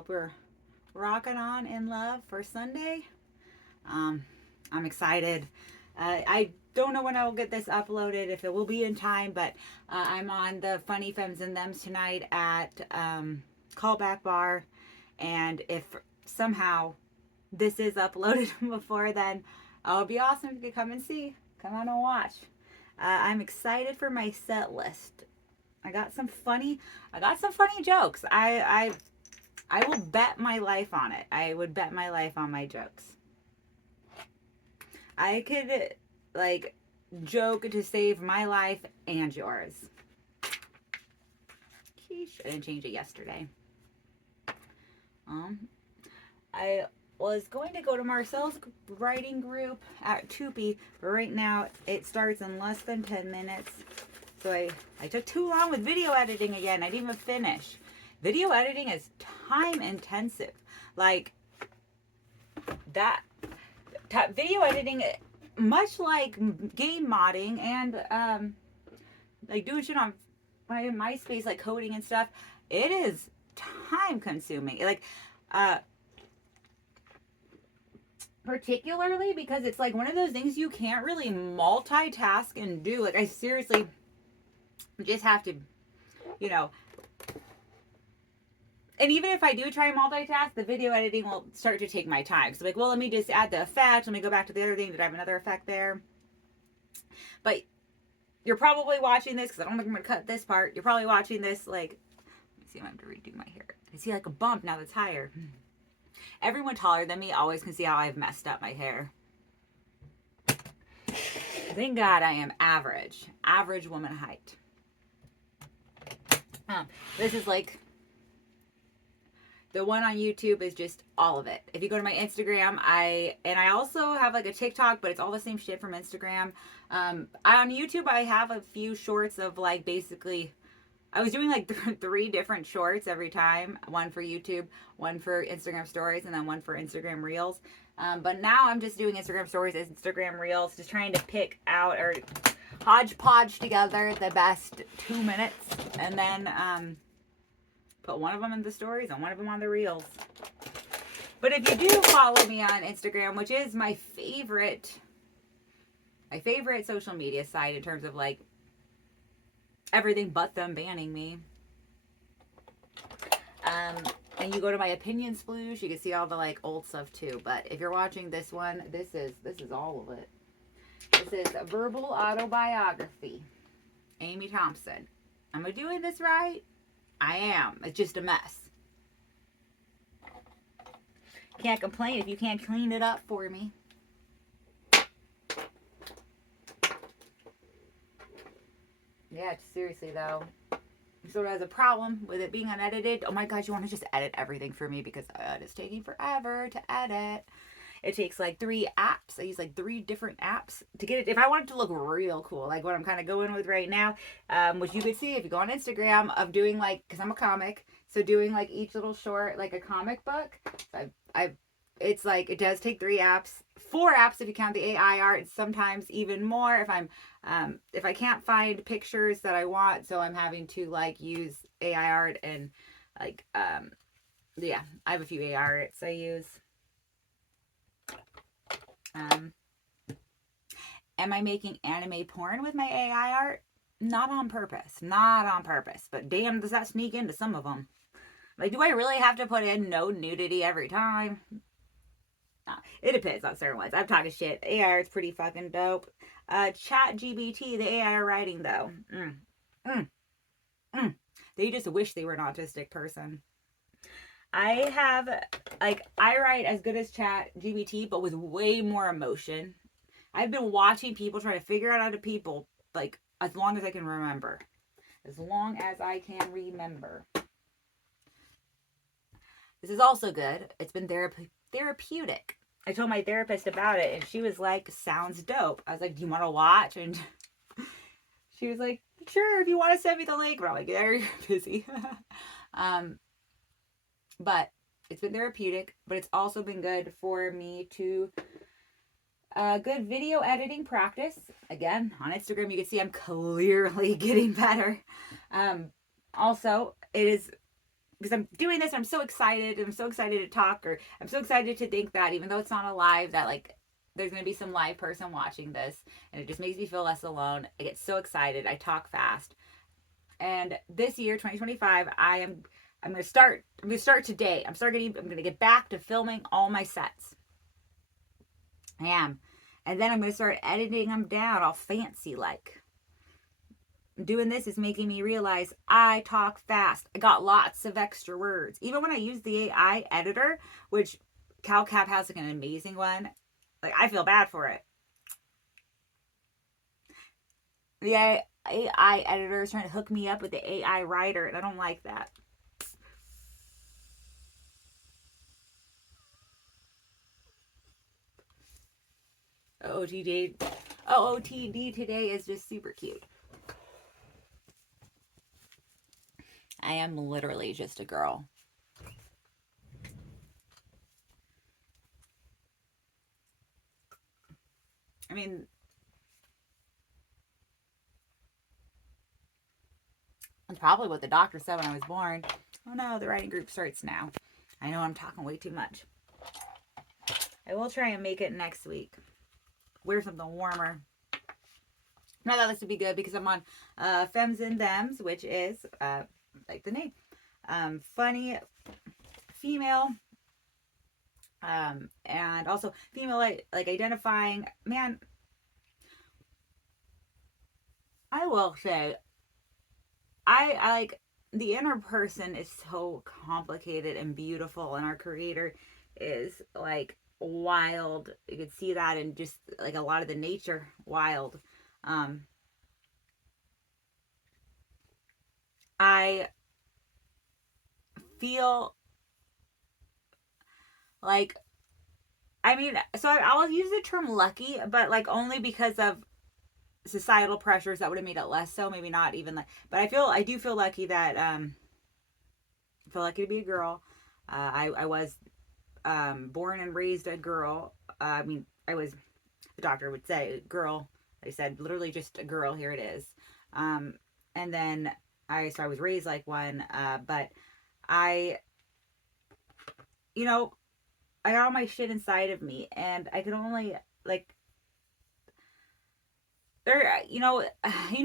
Hope we're rocking on in love for Sunday. Um, I'm excited. I don't know when I'll get this uploaded, if it will be in time, but I'm on the Funny Femmes and Thems tonight at Callback Bar. And if somehow this is uploaded before then, it would be awesome if you could come and see. Come on and watch. I'm excited for my set list. I got some funny jokes. I will bet my life on it. I would bet my life on my jokes. I could like joke to save my life and yours. Sheesh, I didn't change it yesterday. I was going to go to Marcel's writing group at Tupi, but right now it starts in less than 10 minutes. So I took too long with video editing again. I didn't even finish. Video editing is time intensive. Like that video editing, much like game modding and like doing shit on my MySpace, like coding and stuff, it is time consuming. Like particularly because it's like one of those things you can't really multitask and do. Like I seriously just have to, you know, and even if I do try and multitask, the video editing will start to take my time. So like, well, let me just add the effect. Let me go back to the other thing. Did I have another effect there? But you're probably watching this, because I don't think I'm going to cut this part. You're probably watching this like, let me see if I have to redo my hair. I see like a bump now that's higher. Everyone taller than me always can see how I've messed up my hair. Thank God I am average woman height. This is like, the one on YouTube is just all of it. If you go to my Instagram, I also have like a TikTok, but it's all the same shit from Instagram. On YouTube, I have a few shorts of like basically, I was doing like 3 different shorts every time. One for YouTube, one for Instagram stories, and then one for Instagram Reels. But now I'm just doing Instagram stories, Instagram Reels, just trying to pick out or hodgepodge together the best 2 minutes, and then put one of them in the stories and one of them on the Reels. But if you do follow me on Instagram, which is my favorite social media site in terms of like everything but them banning me, and you go to my opinion sploosh, you can see all the like old stuff too. But if you're watching this one, this is all of it. This is Verbal Autobiography, Amy Thompson. Am I doing this right? I am. It's just a mess. Can't complain if you can't clean it up for me. Yeah, seriously though. Sort of has a problem with it being unedited. Oh my God, you want to just edit everything for me, because it's taking forever to edit. It takes like 3 apps. I use like 3 different apps to get it. If I want it to look real cool, like what I'm kind of going with right now, which you could see if you go on Instagram, of doing like, because I'm a comic, so doing like each little short like a comic book. It's like, it does take 3 apps, 4 apps if you count the AI art. Sometimes even more if I can't find pictures that I want, so I'm having to like use AI art and like yeah, I have a few AI arts I use. Am I making anime porn with my AI art? Not on purpose. But damn, does that sneak into some of them. Like, do I really have to put in no nudity every time? Nah, it depends on certain ones. I'm talking shit. AI art's pretty fucking dope. Chat GBT, the AI writing though. They just wish they were an autistic person. I write as good as Chat GBT, but with way more emotion. I've been watching people try to figure out how to people, like, as long as I can remember. As long as I can remember. This is also good. It's been therapeutic. I told my therapist about it, and she was like, sounds dope. I was like, do you want to watch? And she was like, sure, if you want to send me the link. But I'm like, yeah, you're busy. But it's been therapeutic, but it's also been good for me to good video editing practice. Again, on Instagram, you can see I'm clearly getting better. Also, it is because I'm doing this, I'm so excited. I'm so excited to talk, or I'm so excited to think that even though it's not a live, that like there's going to be some live person watching this, and it just makes me feel less alone. I get so excited. I talk fast. And this year, 2025, I'm going to start. I'm going to start today. I'm going to get back to filming all my sets. I am. And then I'm going to start editing them down all fancy like. Doing this is making me realize I talk fast. I got lots of extra words. Even when I use the AI editor, which Callback has like an amazing one, like I feel bad for it. The AI editor is trying to hook me up with the AI writer, and I don't like that. OOTD today is just super cute. I am literally just a girl. I mean, that's probably what the doctor said when I was born. Oh no, the writing group starts now. I know I'm talking way too much. I will try and make it next week. Wear something warmer. I thought this would be good because I'm on Femmes and Thems, which is, like the name, funny, female, and also female, like identifying. Man, I will say, I like the inner person is so complicated and beautiful, and our creator is like wild. You could see that in just like a lot of the nature wild. I feel like, I mean, so I'll use the term lucky, but like only because of societal pressures that would have made it less so. Maybe not even like, but I do feel lucky that I feel lucky to be a girl. I was born and raised a girl. I mean, I was, the doctor would say girl. I said literally just a girl. Here it is. And then I was raised like one. But I, you know, I got all my shit inside of me, and I can only like there.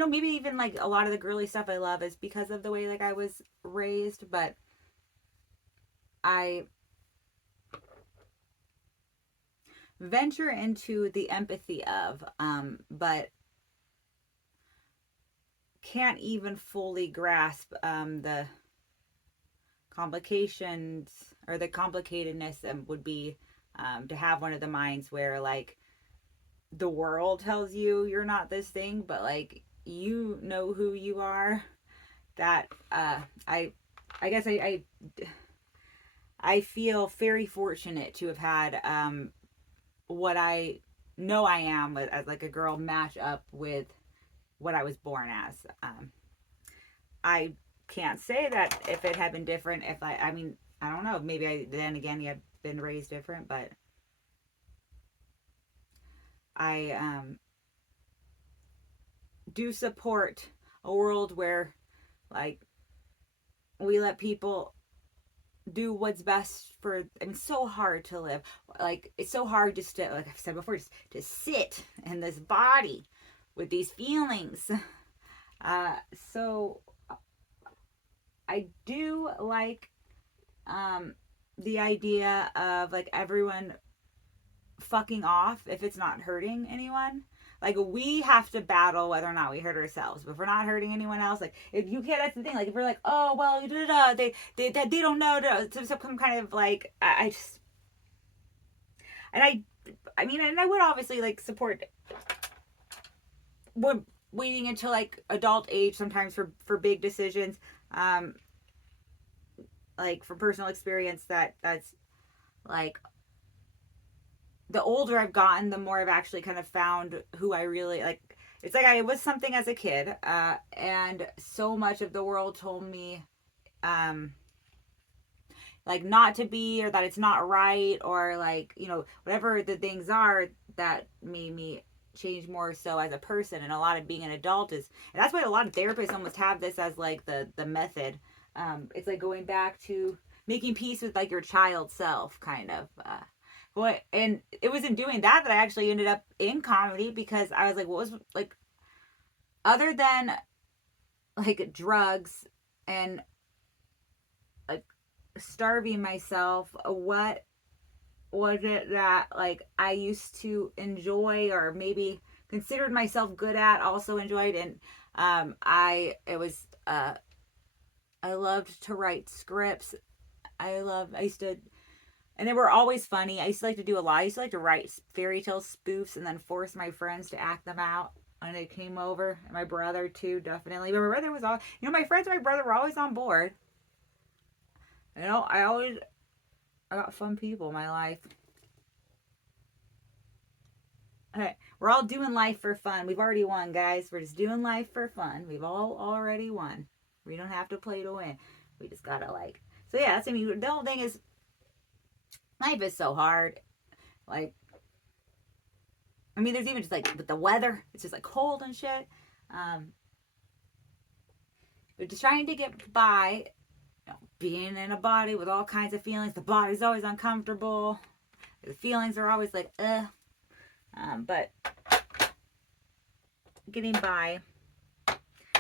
Maybe even like a lot of the girly stuff I love is because of the way like I was raised. But I venture into the empathy of, but can't even fully grasp the complications or the complicatedness would be to have one of the minds where like the world tells you you're not this thing, but like you know who you are. That I guess I feel very fortunate to have had what I know I am as like a girl match up with what I was born as. I can't say that if it had been different, if I mean, I don't know, maybe then again, you had been raised different, but I do support a world where like we let people do what's best for. I mean, it's so hard to live, like it's so hard just to, like I've said before, just to sit in this body with these feelings. So I do like the idea of like everyone fucking off if it's not hurting anyone. Like we have to battle whether or not we hurt ourselves. But if we're not hurting anyone else, like if you can't, that's the thing. Like if we're like, oh well, they don't know to some kind of like I just and I mean, and I would obviously like support would waiting until like adult age sometimes for big decisions. Like from personal experience, that's like the older I've gotten, the more I've actually kind of found who I really like. It's like I was something as a kid, and so much of the world told me, like not to be, or that it's not right, or like whatever the things are that made me change more so as a person. And a lot of being an adult is, and that's why a lot of therapists almost have this as like the method. It's like going back to making peace with like your child self, kind of. What, and it was in doing that I actually ended up in comedy, because I was like, what was like, other than like drugs and like starving myself, what was it that like I used to enjoy, or maybe considered myself good at, also enjoyed? And I loved to write scripts. I used to, and they were always funny. I used to like to do a lot. I used to like to write fairy tale spoofs and then force my friends to act them out when they came over. And my brother too, definitely. But my brother was all, my friends and my brother were always on board. I got fun people in my life. Okay, we're all doing life for fun. We've already won, guys. We're just doing life for fun. We've all already won. We don't have to play to win. We just gotta like. So yeah, that's, I mean, the whole thing is, life is so hard. Like, I mean, there's even just like with the weather, it's just like cold and shit. But just trying to get by, being in a body with all kinds of feelings. The body's always uncomfortable. The feelings are always like, ugh. But getting by,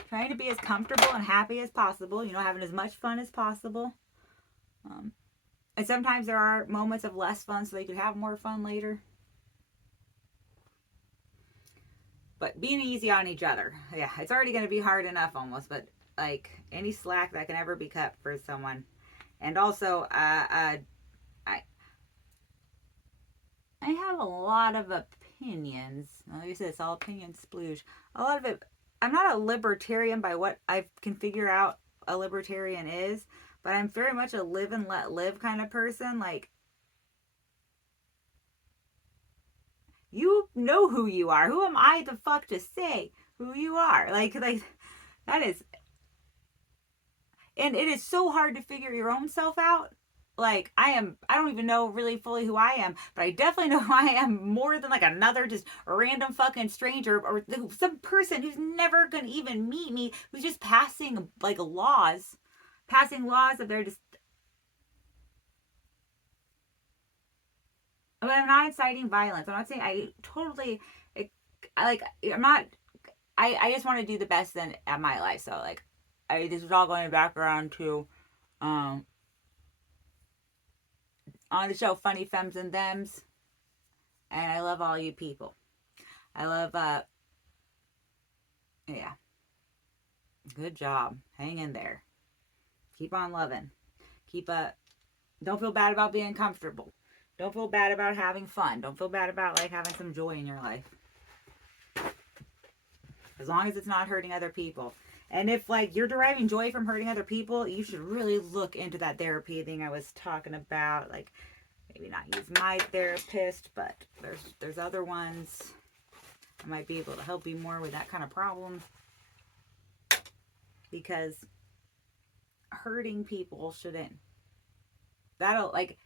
trying to be as comfortable and happy as possible, having as much fun as possible. And sometimes there are moments of less fun so they could have more fun later. But being easy on each other. Yeah, it's already going to be hard enough almost, but like any slack that can ever be cut for someone. And also, I have a lot of opinions. Like I said, it's all opinion splooge. A lot of it, I'm not a libertarian by what I can figure out a libertarian is, but I'm very much a live and let live kind of person. Like, you know who you are. Who am I the fuck to say who you are? Like that is, and it is so hard to figure your own self out. Like, I don't even know really fully who I am, but I definitely know who I am more than like another just random fucking stranger, or some person who's never gonna even meet me, who's just passing like laws that they're just. I mean, I'm not inciting violence. I'm not saying I'm not. I just want to do the best in at my life. So like, this is all going back around to, on the show Funny Femmes and Thems, and I love all you people. I love yeah. Good job. Hang in there. Keep on loving. Don't feel bad about being comfortable. Don't feel bad about having fun. Don't feel bad about like having some joy in your life. As long as it's not hurting other people. And if like you're deriving joy from hurting other people, you should really look into that therapy thing I was talking about. Like, maybe not use my therapist, but there's other ones that might be able to help you more with that kind of problem. Because hurting people shouldn't. That'll like,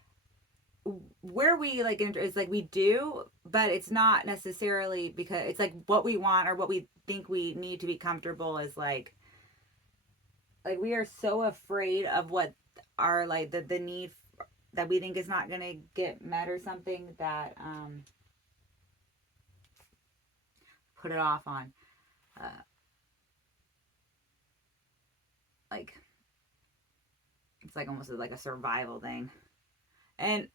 where we like is like we do, but it's not necessarily because it's like what we want or what we think we need to be comfortable is like we are so afraid of what our like the need that we think is not gonna get met or something that put it off on like it's like almost like a survival thing. And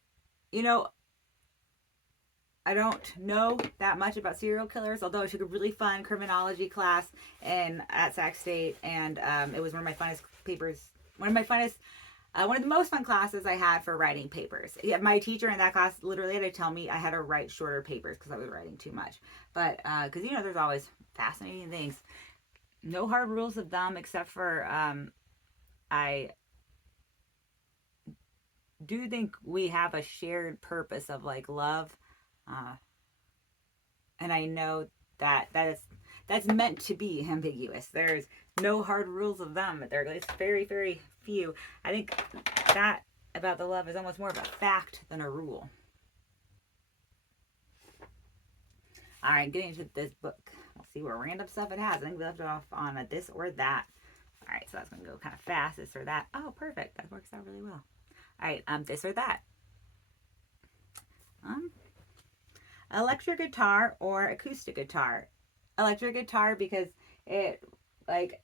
I don't know that much about serial killers, although I took a really fun criminology class at Sac State, and it was one of the most fun classes I had for writing papers. Yeah, my teacher in that class literally had to tell me I had to write shorter papers because I was writing too much. But because there's always fascinating things. No hard rules of thumb except for I do think we have a shared purpose of like love, and I know that's meant to be ambiguous. There's no hard rules of thumb. There's very, very few. I think that about the love is almost more of a fact than a rule. All right, getting into this book. We'll see what random stuff it has. I think we left it off on a this or that. All right, so that's going to go kind of fast. This or that. Oh, perfect. That works out really well. All right, this or that. Electric guitar or acoustic guitar. Electric guitar because it, like,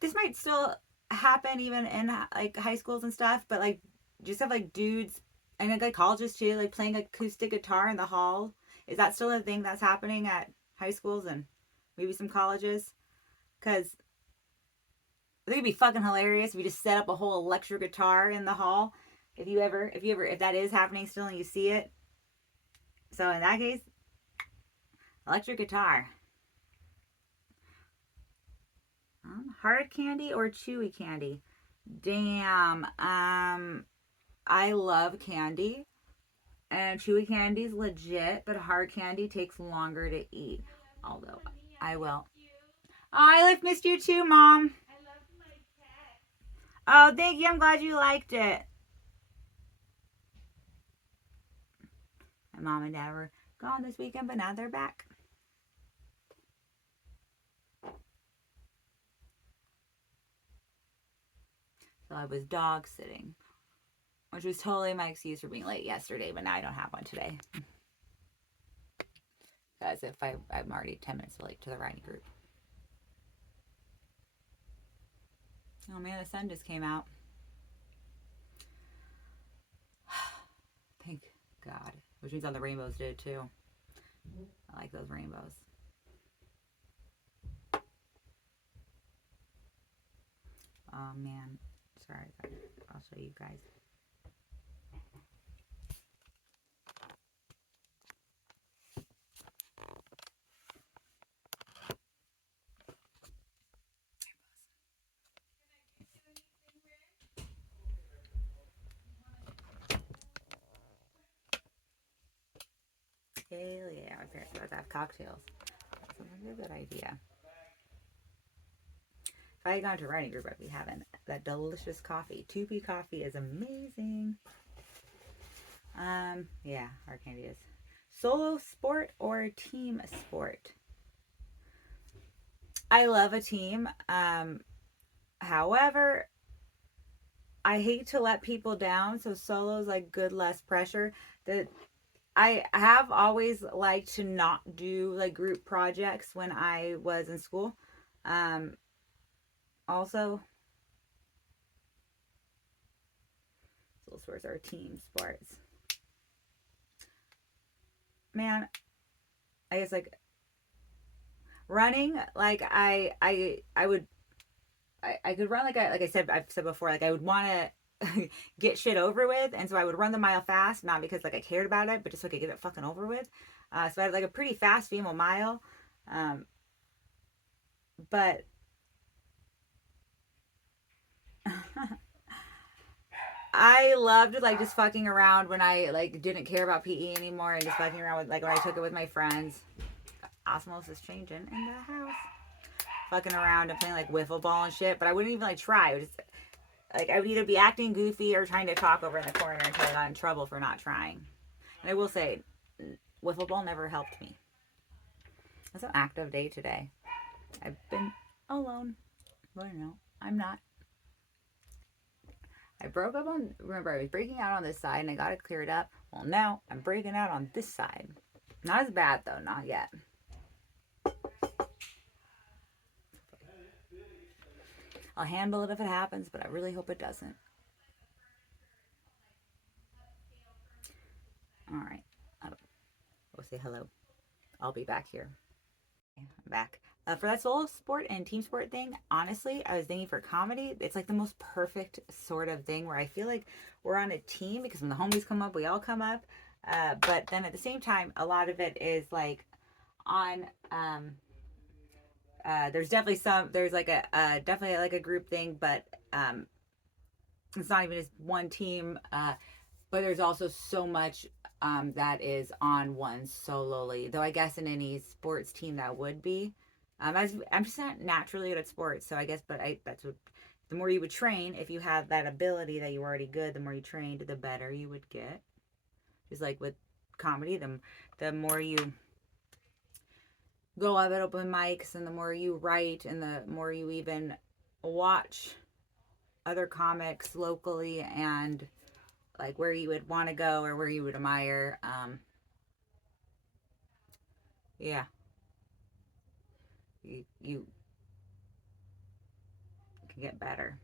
this might still happen even in like high schools and stuff, but like just have like dudes and like colleges too, like playing acoustic guitar in the hall. Is that still a thing that's happening at high schools and maybe some colleges? Because I think it'd be fucking hilarious if you just set up a whole electric guitar in the hall. If that is happening still and you see it. So in that case, electric guitar. Hard candy or chewy candy? Damn. I love candy. And chewy candy's legit, but hard candy takes longer to eat. Although I will. Oh, I missed you too, Mom. Oh, thank you. I'm glad you liked it. My mom and dad were gone this weekend, but now they're back. So I was dog sitting, which was totally my excuse for being late yesterday, but now I don't have one today. As if I'm already 10 minutes late to the riding group. Oh man, the sun just came out. Thank God. Which means all the rainbows did too. I like those rainbows. Oh man. Sorry, I'll show you guys. Hell yeah, my parents about to have cocktails. That sounds like a good idea. If I had gone to a writing group, I'd be having that delicious coffee. 2P coffee is amazing. Yeah, hard candy is. Solo sport or team sport? I love a team. However, I hate to let people down, so solo's like good, less pressure. That I have always liked to not do like group projects when I was in school. Also, solo sports are team sports. Man, I guess like running, like I could run like I've said before, like I would want to get shit over with, and so I would run the mile fast, not because like I cared about it, but just so I could get it fucking over with. So I had like a pretty fast female mile, but I loved like just fucking around when I like didn't care about PE anymore and just fucking around with like when I took it with my friends. Osmosis changing in the house. Fucking around and playing like wiffle ball and shit, but I wouldn't even like try. I would just like I would either be acting goofy or trying to talk over in the corner until I got in trouble for not trying. And I will say, wiffle ball never helped me. It's an active day today. I've been alone. Well, no, I'm not. I broke up on, remember I was breaking out on this side and I got it cleared up. Well, now I'm breaking out on this side. Not as bad though, not yet. I'll handle it if it happens, but I really hope it doesn't. All right. We'll say hello. I'll be back here. I'm back. For that solo sport and team sport thing, honestly, I was thinking for comedy, it's like the most perfect sort of thing where I feel like we're on a team because when the homies come up, we all come up. But then at the same time, a lot of it is like on there's definitely there's like definitely like a group thing, but it's not even just one team, but there's also so much that is on one solely, though I guess in any sports team that would be. I'm just not naturally good at sports, so I guess, but that's what, the more you would train, if you have that ability that you're already good, the more you trained, the better you would get. Just like with comedy, the more you go at open mics, and the more you write, and the more you even watch other comics locally and like where you would want to go or where you would admire, yeah, you can get better.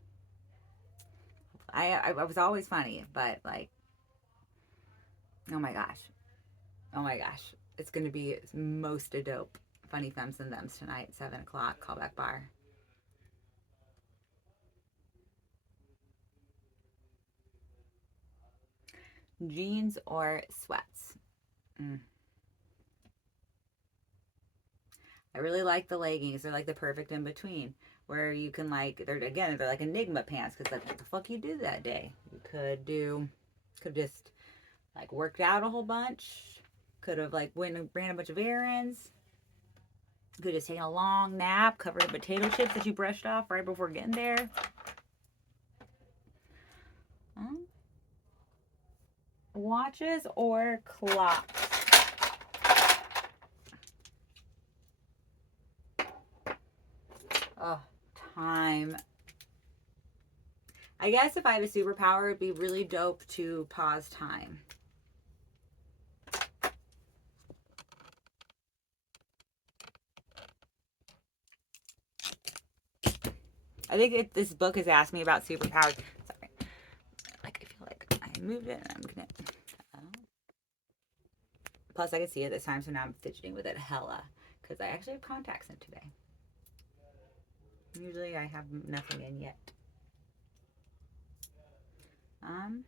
I was always funny, but like, oh my gosh, oh my gosh, it's gonna be most a dope funny Femmes and Thems tonight, 7 o'clock, Callback Bar. Jeans or sweats? Mm. I really like the leggings. They're like the perfect in between, where you can like they're like enigma pants because like what the fuck you do that day? You could just like worked out a whole bunch. Could have like went and ran a bunch of errands. Could have taken a long nap, covered in potato chips that you brushed off right before getting there. Um, Watches or clocks? Oh, time. I guess if I had a superpower, it'd be really dope to pause time. I think if this book has asked me about superpowers, sorry, like I feel like I moved it and I'm gonna. Plus, I can see it this time, so now I'm fidgeting with it hella because I actually have contacts in today. Usually, I have nothing in yet. Um,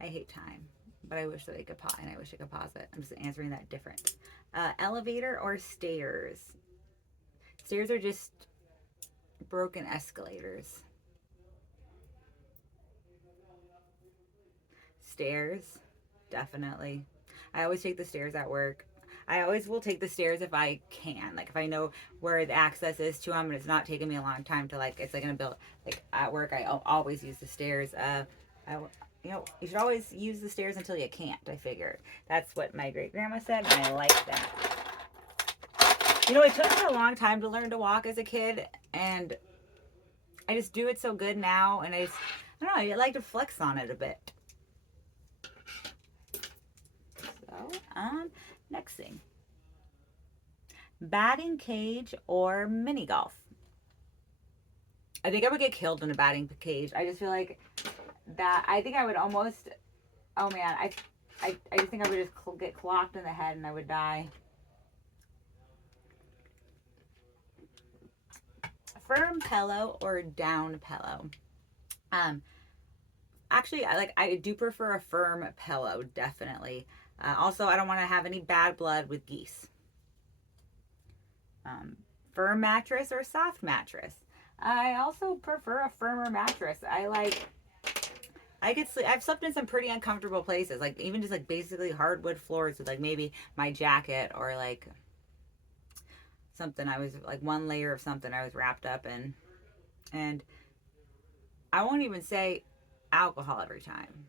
I hate time, but I wish that I could pause, and I wish I could pause it. I'm just answering that different. Elevator or stairs? Stairs are just broken escalators. Stairs, definitely. I always take the stairs at work. I always will take the stairs if I can. Like if I know where the access is to them and it's not taking me a long time to like, it's like gonna build. Like at work, I always use the stairs. I, you should always use the stairs until you can't. I figured that's what my great grandma said, and I like that. It took me a long time to learn to walk as a kid, and I just do it so good now, and I don't know, I like to flex on it a bit. So, next thing. Batting cage or mini golf? I think I would get killed in a batting cage. I just feel like that. I think I would almost. Oh man, I just think I would just get clocked in the head and I would die. Firm pillow or down pillow? Um, Actually, I do prefer a firm pillow, definitely. Also, I don't want to have any bad blood with geese. Um, Firm mattress or soft mattress? I also prefer a firmer mattress. I could sleep. I've slept in some pretty uncomfortable places, like even just like basically hardwood floors with like maybe my jacket or like something I was like one layer of something I was wrapped up in. And I won't even say alcohol every time.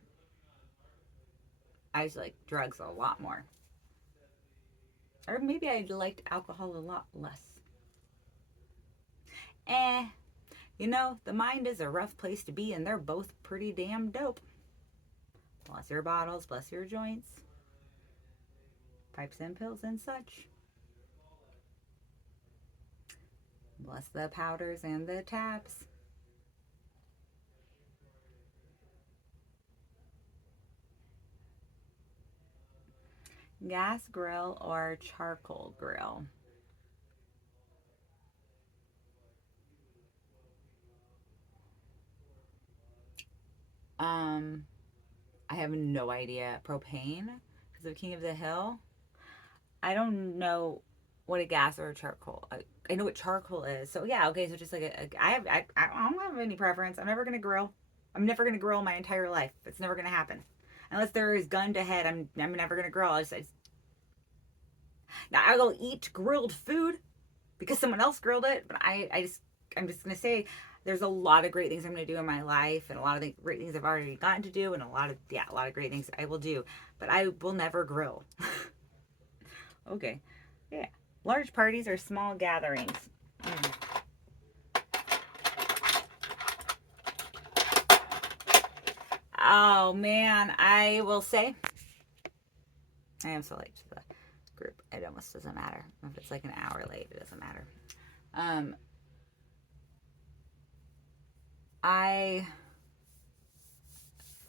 I just like drugs a lot more. Or maybe I liked alcohol a lot less. Eh, the mind is a rough place to be, and they're both pretty damn dope. Bless your bottles, bless your joints, pipes and pills and such. Bless the powders and the taps. Gas grill or charcoal grill? Um, I have no idea. Propane because of King of the Hill. I don't know what a gas or a charcoal. I know what charcoal is. So yeah, okay. So just like I don't have any preference. I'm never gonna grill. I'm never gonna grill my entire life. It's never gonna happen unless there is gun to head. I'm never gonna grill. Now I'll go eat grilled food because someone else grilled it. But I'm just gonna say there's a lot of great things I'm gonna do in my life, and a lot of the great things I've already gotten to do, and a lot of great things I will do. But I will never grill. Okay. Yeah. Large parties or small gatherings. Mm. Oh man, I will say I am so late to the group. It almost doesn't matter. If it's like an hour late, it doesn't matter. Um I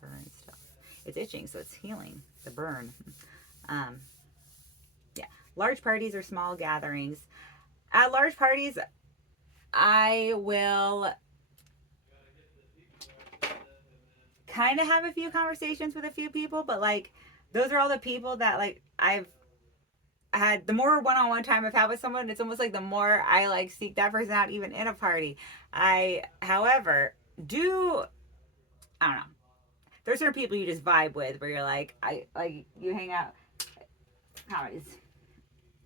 burn stuff. It's itching, so it's healing the burn. Um yeah. Large parties or small gatherings. At large parties, I will kind of have a few conversations with a few people, but like those are all the people that like I've had. The more one-on-one time I've had with someone, it's almost like the more I like seek that person out even in a party. I however do I don't know, there's certain people you just vibe with where you're like I like you hang out. How is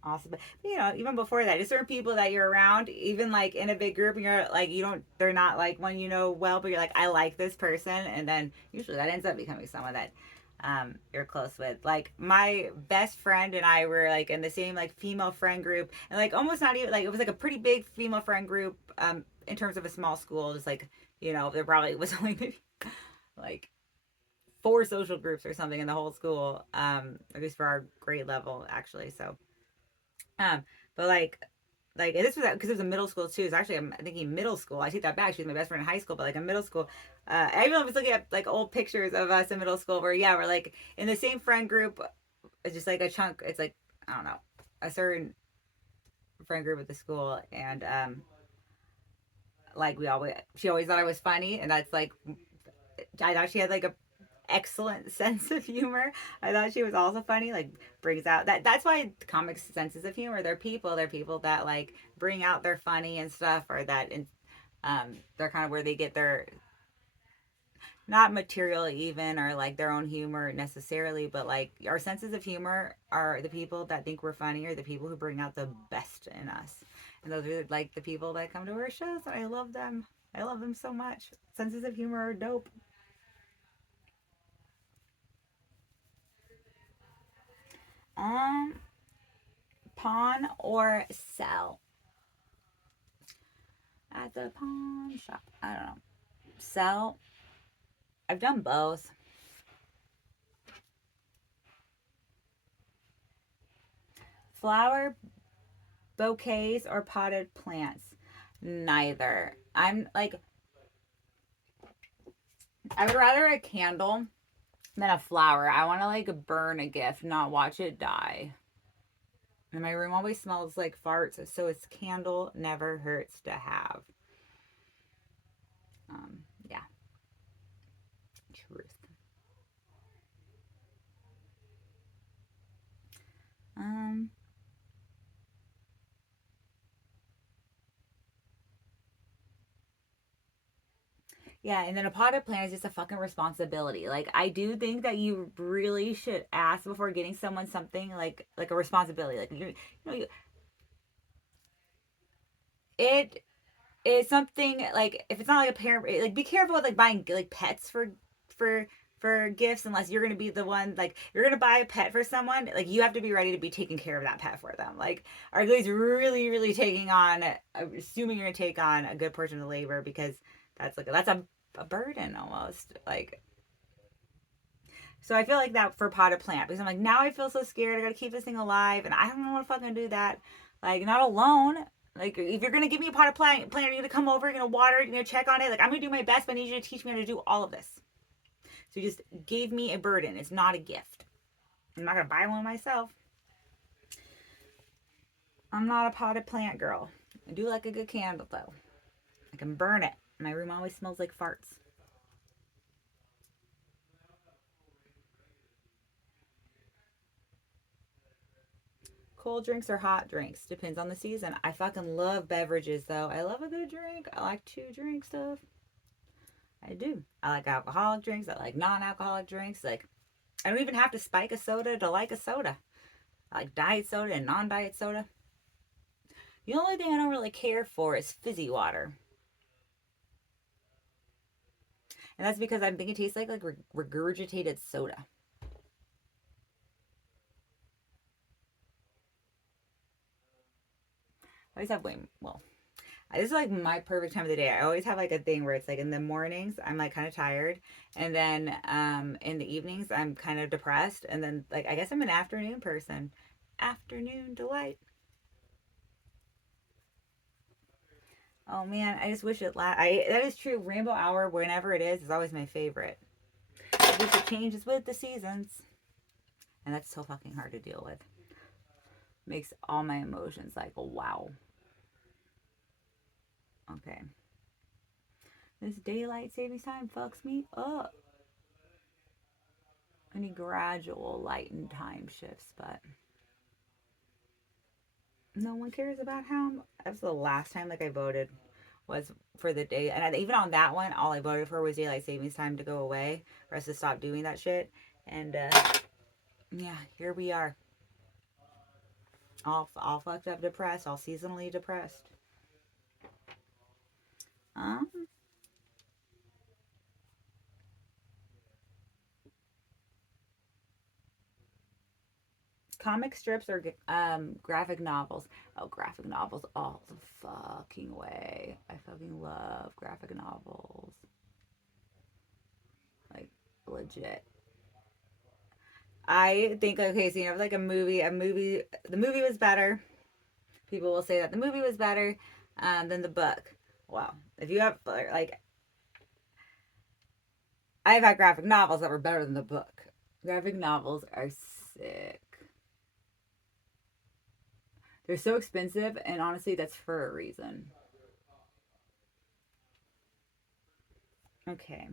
awesome, but you know, even before that, just certain people that you're around, even like in a big group, and you're like, you don't, they're not like one you know well, but you're like, I like this person, and then usually that ends up becoming someone that you're close with. Like my best friend and I were like in the same like female friend group, and like almost not even like it was like a pretty big female friend group in terms of a small school, just like you know there probably was only maybe like four social groups or something in the whole school, at least for our grade level actually. So um, but like this was because it was a middle school too. It's actually I'm thinking middle school. I take that back. She was my best friend in high school, but like in middle school, I even was looking at like old pictures of us in middle school where yeah we're like in the same friend group. It's just like a chunk. It's like I don't know a certain friend group at the school, and like we always she always thought I was funny, and that's like I thought she had like a excellent sense of humor. I thought she was also funny. Like brings out that. That's why comics senses of humor. They're people. They're people that like bring out their funny and stuff, or that they're kind of where they get their not material even or like their own humor necessarily, but like our senses of humor are the people that think we're funny or the people who bring out the best in us. And those are like the people that come to our shows. And I love them. I love them so much. Senses of humor are dope. Um, pawn or sell at the pawn shop. I don't know. Sell. I've done both. Flower bouquets or potted plants. Neither. I'm like I would rather a candle than a flower. I want to like burn a gift, not watch it die. And my room always smells like farts, so it's candle never hurts to have. Yeah, truth. Um, Yeah, and then a potted plant is just a fucking responsibility. Like I do think that you really should ask before getting someone something like a responsibility. Like you know you, it is something like if it's not like a parent like be careful with like buying like pets for for gifts unless you're gonna be the one like you're gonna buy a pet for someone like you have to be ready to be taking care of that pet for them. Like are you guys really taking on assuming you're gonna take on a good portion of the labor because that's a burden almost like so I feel like that for potted plant because I'm like now I feel so scared. I gotta keep this thing alive, and I don't want to fucking do that. Like not alone. Like if you're gonna give me a potted plant, you're gonna come over, you're gonna water it, you're gonna check on it. Like I'm gonna do my best, but I need you to teach me how to do all of this. So you just gave me a burden. It's not a gift. I'm not gonna buy one myself. I'm not a potted plant girl. I do like a good candle though. I can burn it. My room always smells like farts. Cold drinks or hot drinks. Depends on the season. I fucking love beverages though. I love a good drink. I like to drink stuff. I do. I like alcoholic drinks. I like non-alcoholic drinks. Like I don't even have to spike a soda to like a soda. I like diet soda and non-diet soda. The only thing I don't really care for is fizzy water, and that's because I think it tastes like regurgitated soda. I always have way, well, this is like my perfect time of the day. I always have like a thing where it's like in the mornings I'm like kind of tired, and then in the evenings I'm kind of depressed, and then like I guess I'm an afternoon person. Afternoon delight. Oh man, I just wish it I that is true. Rainbow hour, whenever it is always my favorite. I wish it changes with the seasons, and that's so fucking hard to deal with. Makes all my emotions like wow. Okay. This daylight savings time fucks me up. I need gradual light and time shifts, but no one cares about how. That was the last time like I voted was for the day, and even on that one, all I voted for was daylight savings time to go away, for us to stop doing that shit. And yeah, here we are, all fucked up, depressed, all seasonally depressed. Um, Comic strips or graphic novels. Oh, graphic novels all the fucking way. I fucking love graphic novels. Like legit. I think okay, so you have like the movie was better. People will say that the movie was better than the book. Well, if you have like, I've had graphic novels that were better than the book. Graphic novels are sick. They're so expensive, and honestly, that's for a reason. Okay.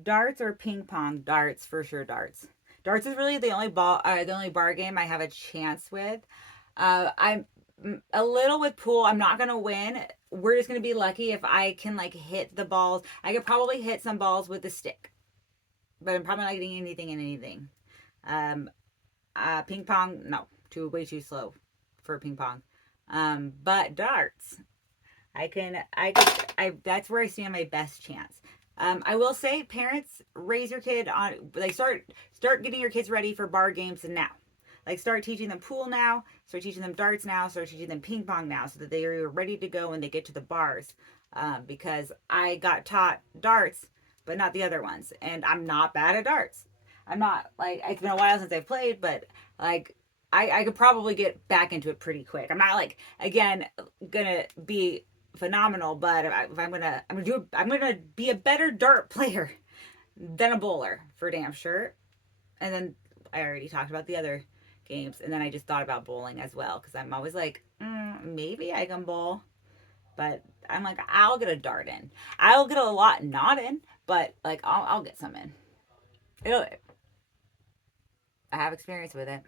Darts or ping pong? Darts for sure. Darts. Darts is really the only bar game I have a chance with. I'm a little with pool. I'm not gonna win. We're just gonna be lucky if I can like hit the balls. I could probably hit some balls with the stick, but I'm probably not getting anything in anything. Um, Ping pong, no, too way too slow for ping pong. But darts, I that's where I stand my best chance. I will say, parents, raise your kid on like start getting your kids ready for bar games now. Like start teaching them pool now, start teaching them darts now, start teaching them ping pong now, so that they are ready to go when they get to the bars. Because I got taught darts, but not the other ones, and I'm not bad at darts. I'm not like it's been a while since I've played, but like I could probably get back into it pretty quick. I'm not like again gonna be phenomenal, but if I'm gonna be a better dart player than a bowler for damn sure. And then I already talked about the other games, and then I just thought about bowling as well because I'm always like, maybe I can bowl, but I'm like, I'll get a dart in. I'll get a lot not in, but like I'll get some in. It'll, I have experience with it.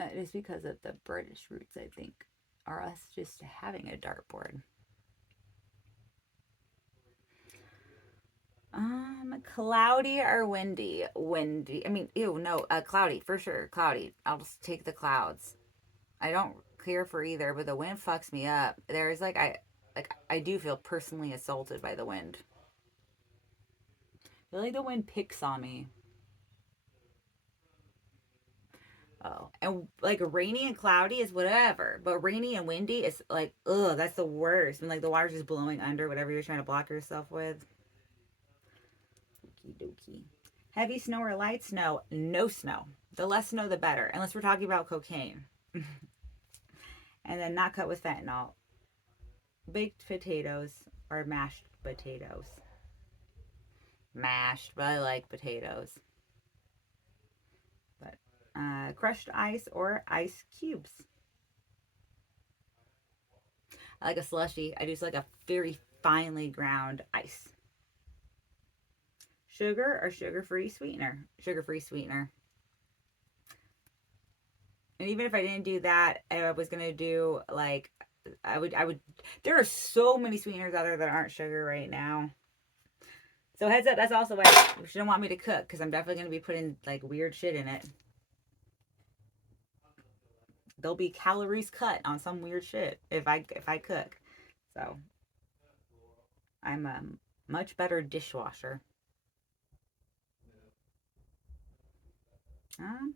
It is because of the British roots, I think, or us just having a dartboard. Cloudy or windy? Windy. I mean, ew, no, cloudy for sure. Cloudy. I'll just take the clouds. I don't care for either, but the wind fucks me up. There's like I do feel personally assaulted by the wind. I feel like the wind picks on me. Oh, and like rainy and cloudy is whatever, but rainy and windy is like, ugh, that's the worst. When like the water's just blowing under whatever you're trying to block yourself with. Okie dokie. Heavy snow or light snow? No snow. The less snow, the better, unless we're talking about cocaine. And then not cut with fentanyl. Baked potatoes or mashed potatoes? Mashed, but I like potatoes. But crushed ice or ice cubes? I like a slushy. I just like a very finely ground ice. Sugar or sugar-free sweetener? Sugar-free sweetener. And even if I didn't do that, I was gonna do like I would. There are so many sweeteners out there that aren't sugar right now. So heads up, that's also why you shouldn't want me to cook because I'm definitely gonna be putting like weird shit in it. There'll be calories cut on some weird shit if I cook. So I'm Much better dishwasher. Um,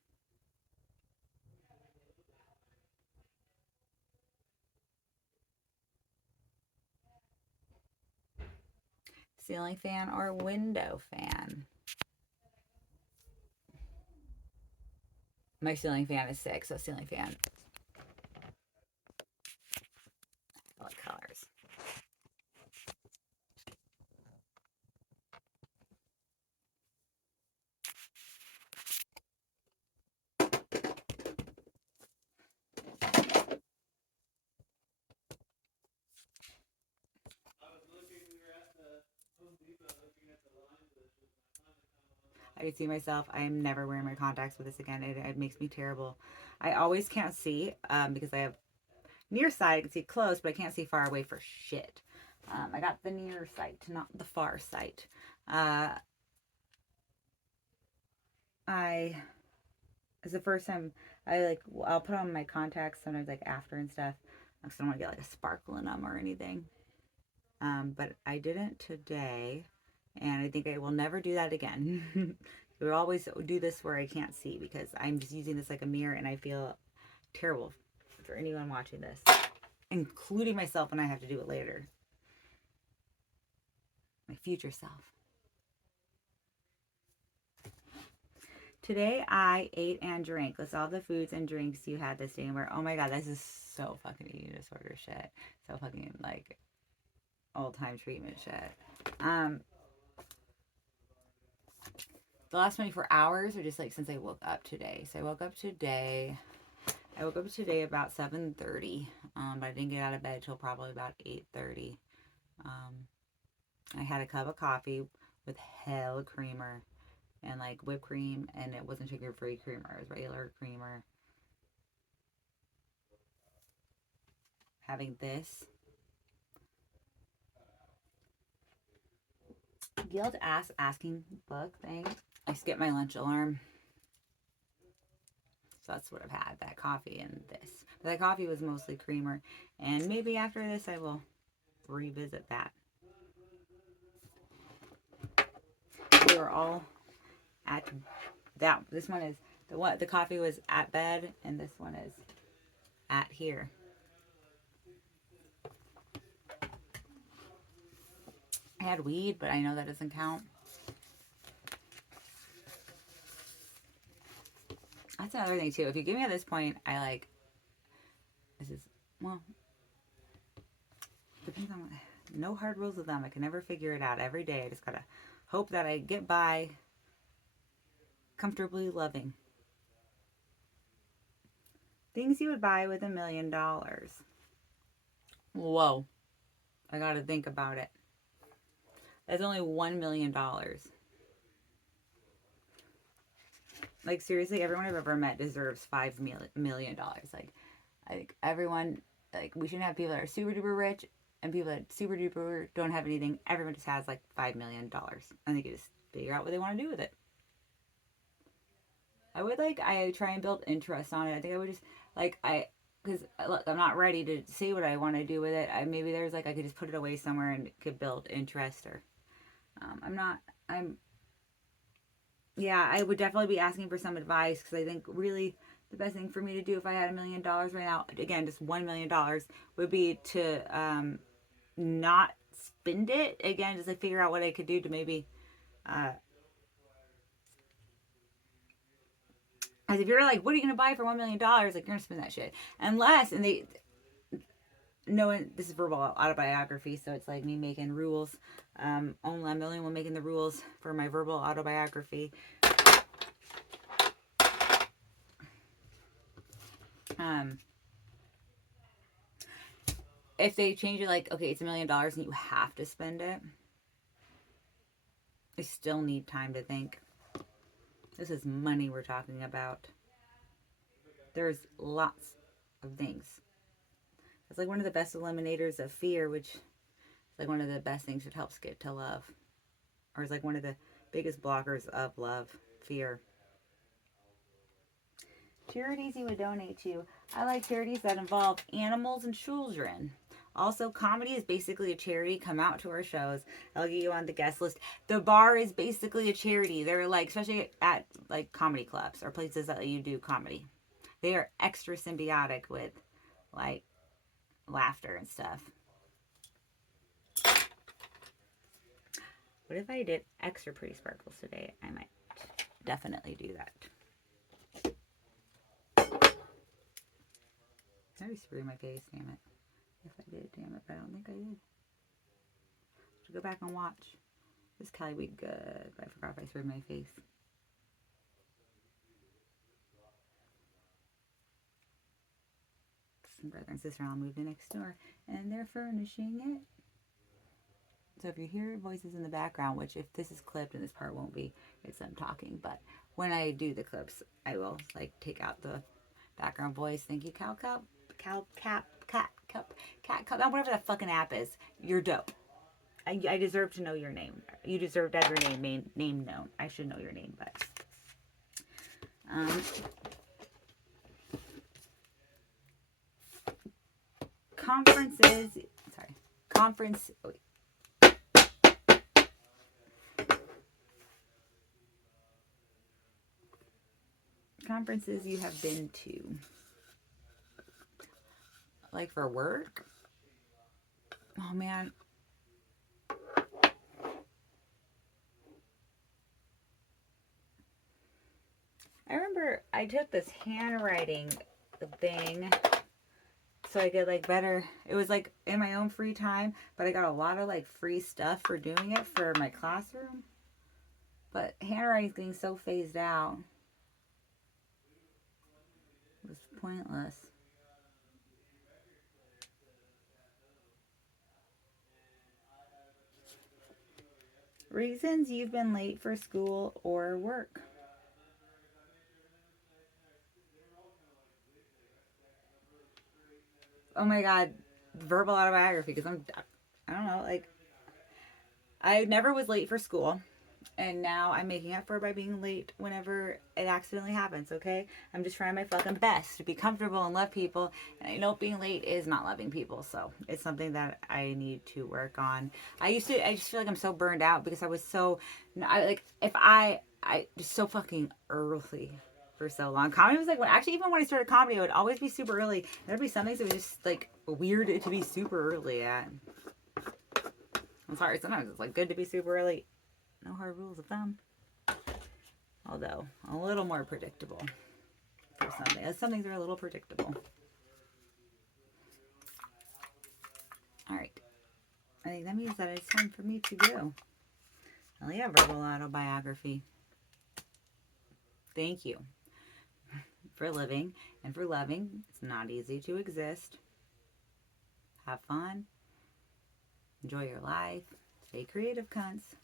Ceiling fan or window fan? My ceiling fan is sick, so ceiling fan. I like colors. I can see myself. I am never wearing my contacts with this again. It makes me terrible. I always can't see because I have near sight. I can see close, but I can't see far away for shit. I got the near sight, not the far sight. I it's the first time I'll put on my contacts sometimes like after and stuff. Because I don't want to get like a sparkle in them or anything. But I didn't today, and I think I will never do that again. I would always do this where I can't see because I'm just using this like a mirror, and I feel terrible for anyone watching this, including myself when I have to do it later. My future self. Today I ate and drank. List all the foods and drinks you had this day. And oh my god, this is so fucking eating disorder shit. So fucking like old time treatment shit. The last 24 hours are just like since I woke up today. So I woke up today about 7:30. But I didn't get out of bed till probably about 8:30. I had a cup of coffee with hell creamer and like whipped cream, and it wasn't sugar-free creamer. It was regular creamer. Having this guilt asking book thing. I skipped my lunch alarm. So that's what I've had, that coffee and this. But that coffee was mostly creamer. And maybe after this I will revisit that. We were all at that. This one is the coffee was at bed, and this one is at here. I had weed, but I know that doesn't count. That's another thing too. If you give me at this point, I like this is well depends on what, no hard rules with them. I can never figure it out. Every day I just gotta hope that I get by comfortably loving. Things you would buy with $1 million. Whoa. I gotta think about it. That's only $1 million. Like seriously, everyone I've ever met deserves $5 million. Like I think everyone, like we shouldn't have people that are super duper rich and people that super duper don't have anything. Everyone just has like $5 million. I think you just figure out what they want to do with it. I try and build interest on it. I think I would just because look, I'm not ready to say what I want to do with it. Maybe there's like I could just put it away somewhere and it could build interest, or yeah, I would definitely be asking for some advice because I think really the best thing for me to do if I had $1 million right now, again, just $1 million, would be to not spend it. Again, just like figure out what I could do to maybe. As if you're like, what are you gonna buy for $1 million? Like you're gonna spend that shit, unless and they. No, this is verbal autobiography, so it's like me making rules. I'm the only one making the rules for my verbal autobiography. If they change it like, okay, it's $1 million and you have to spend it, I still need time to think. This is money we're talking about. There's lots of things. It's like one of the best eliminators of fear, which is like one of the best things that helps get to love. Or it's like one of the biggest blockers of love, fear. Charities you would donate to. I like charities that involve animals and children. Also, comedy is basically a charity. Come out to our shows. I'll get you on the guest list. The bar is basically a charity. They're like, especially at like comedy clubs or places that you do comedy. They are extra symbiotic with like laughter and stuff. What if I did extra pretty sparkles today? I might definitely do that. I already sprayed my face, damn it. If I did, damn it, but I don't think I did. Should go back and watch. This Cali would be good, but I forgot if I sprayed my face. Some brother and sister-in-law moved in next door, and they're furnishing it. So if you hear voices in the background, which if this is clipped and this part won't be, it's them talking, but when I do the clips, I will like take out the background voice. Thank you, Cat Cup, whatever that fucking app is. You're dope. I deserve to know your name. You deserve to have your name known. I should know your name, but conferences. Conferences you have been to, like for work. Oh man. I remember I took this handwriting thing so I could like better, it was like in my own free time, but I got a lot of like free stuff for doing it for my classroom. But handwriting's getting so phased out. It was pointless. Reasons you've been late for school or work. Oh my god, verbal autobiography, because I don't know, like, I never was late for school, and now I'm making up for it by being late whenever it accidentally happens, okay? I'm just trying my fucking best to be comfortable and love people, and I know being late is not loving people, so it's something that I need to work on. I just feel like I'm so burned out because I was so, I just so fucking early for so long. Comedy was like, even when I started comedy, I would always be super early. There'd be some things that was just like weird to be super early at. I'm sorry, sometimes it's like good to be super early. No hard rules of thumb. Although, a little more predictable for something. Some things are a little predictable. Alright. I think that means that it's time for me to go. Oh yeah, verbal autobiography. Thank you for living and for loving. It's not easy to exist. Have fun. Enjoy your life. Stay creative, cunts.